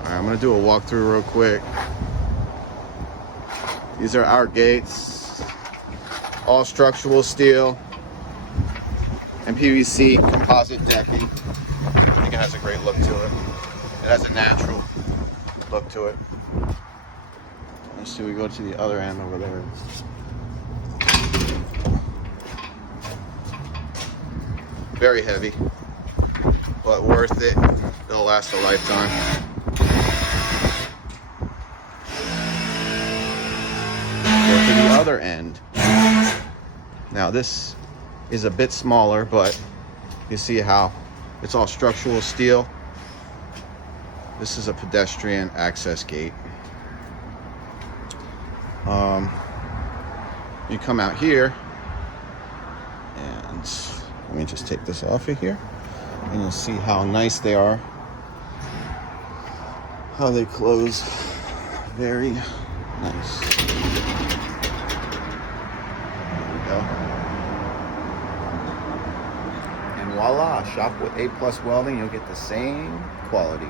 Alright, I'm gonna do a walkthrough real quick. These are our gates. All structural steel and PVC composite decking. I think it has a great look to it. It has a natural look to it. Let's see, we go to the other end over there. Very heavy, but worth it. They'll last a lifetime. Go to the other end. Now this is a bit smaller, but you see how it's all structural steel. This is a pedestrian access gate. You come out here, and let me just take this off of here, and you'll see how nice they are. How they close. Very nice. There we go. And voila, shop with Aplus Welding. You'll get the same quality.